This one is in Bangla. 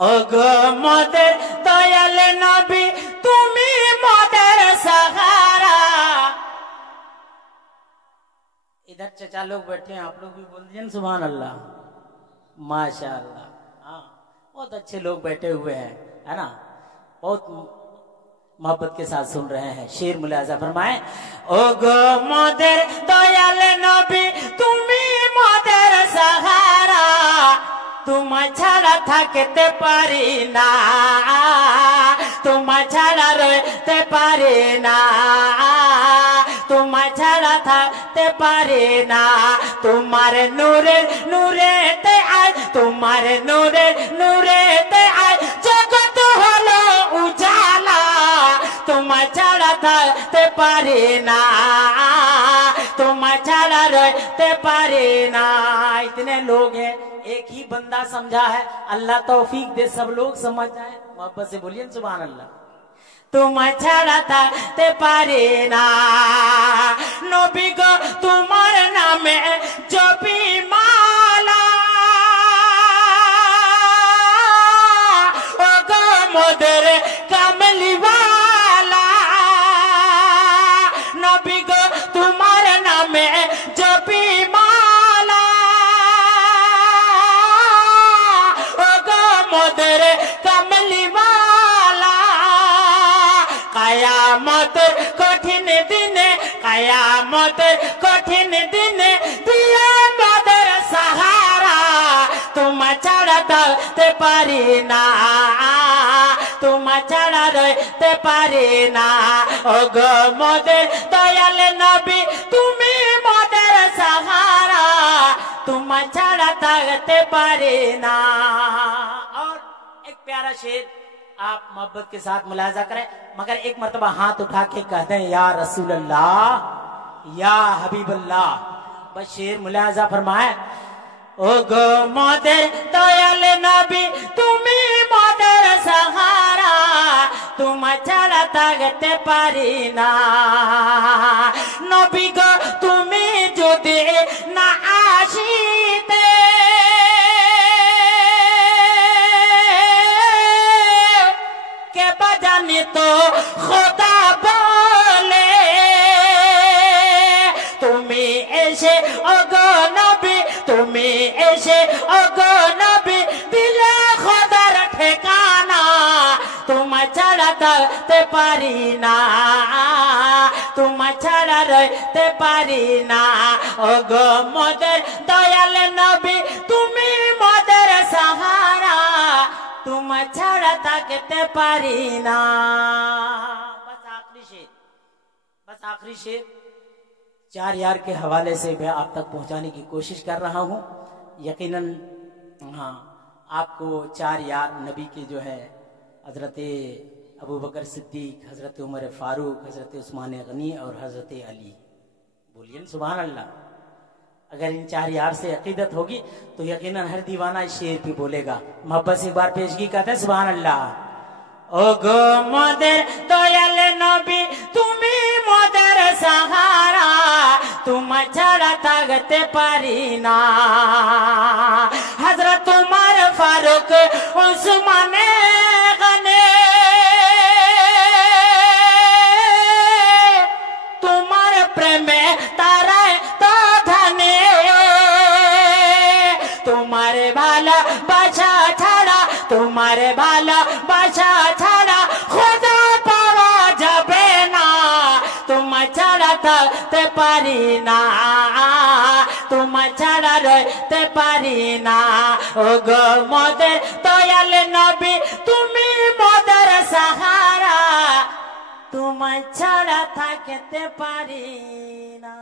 ওগো মোদের দয়াল নবী তুমি মোদের सहारा। इधर चचा लोग बैठे हैं, आप लोग भी बोल दीजिए सुभान अल्लाह, माशाअल्लाह। हाँ, बहुत अच्छे लोग बैठे हुए हैं, है ना, बहुत मोहब्बत के साथ सुन रहे हैं। शेर मुलाजा फरमाए, ओगो मोদের দয়াল নবী তুমি মোদের सहारा, তোমায় ছাড়া থাকতে পারি না, তোমায় ছাড়া রইতে পারি না, তোমায় ছাড়া থাকতে পারি না। তোমার নূরের নূরেতে আয়, তোমার নূরের নূরেতে আয়, জগৎ হলো উজালা, তোমায় ছাড়া থাকতে পারি না, তোমায় ছাড়া রইতে পারি না। इतने लोग हैं, एक ही बंदा समझा है, अल्लाह तौफीक दे सब लोग समझ जाए। मोहब्बत से बोलिए सुभान अल्लाह। তোমায় ছাড়া থাকতে পারি না, নবী গো তোমার নামে জপি মালা, ও গো মোদের কামলিওয়ালা, নবী গো তোমার নামে জপি মালা, ও গো মোদের কামলিওয়ালা। कयामत कठिन दिन, कयामत कठिन दिन दिया मोদের सहारा, তোমায় ছাড়া থাকতে পারি না, তোমায় ছাড়া রইতে পারি না। ওগো মোদের দয়াল নবী তুমি মোদের सहारा, তোমায় ছাড়া থাকতে পারি না। और एक प्यारा शेर आप मोहब्बत के साथ मुलाजा करें, मगर एक मर्तबा हाथ उठा के कहते हैं या रसूल अल्लाह, या हबीब अल्लाह। बस शेर मुलाजा फरमाए, ओ गो मोদের দয়াল নবী তুমি মোদের सहारा, তোমায় ছাড়া থাকতে পারি না। নবী গো তুমি যদি না আসিতে, জানি তো খোদা বলে, তুমি এসে ওগো নবী, তুমি এসে ওগো নবী দিলে খোদার ঠিকানা, তোমায় ছাড়া থাকতে পারি না, তোমায় ছাড়া রইতে পারি না। ওগো মোদের দয়াল নবী তুমি মোদের सहारा, তোমায় ছাড়া থাকতে পারি না। बस आखिरी शेर, बस आखिरी शेर 4 यार के हवाले से मैं आप तक पहुंचाने की कोशिश कर रहा हूं। यकीनन हाँ, आपको 4 यार नबी के जो है हजरत अबू बकर सिद्दीक, हजरत उमर फारूक, हजरत उस्मान गनी और हजरत अली। बोलिए सुभान अल्लाह। अगर इन 4 यार से अकीदत होगी तो यकीनन हर दीवाना इस शेर पे बोलेगा। मोहब्बत से एक बार पेशगी कहते हैं सुभान अल्लाह। ओ गो मोদের দয়াল নবী তুমি মোদের सहारा, তোমায় ছাড়া থাকতে পারি না। হযরত উমর ফারুক উসমান গনি তোমার প্রেমে তারায় তো ধনে, तुम्हारे भाला बाछा छाड़ा, तुम्हारे भाला बाछा छाड़ा खुदा पावा जाबे ना, तुम्हें छाड़ा থাকতে পারি না, তোমায় ছাড়া রইতে পারি না। ওগো মোদের দয়াল নবী তুমি মোদের सहारा, তোমায় ছাড়া থাকতে পারি না।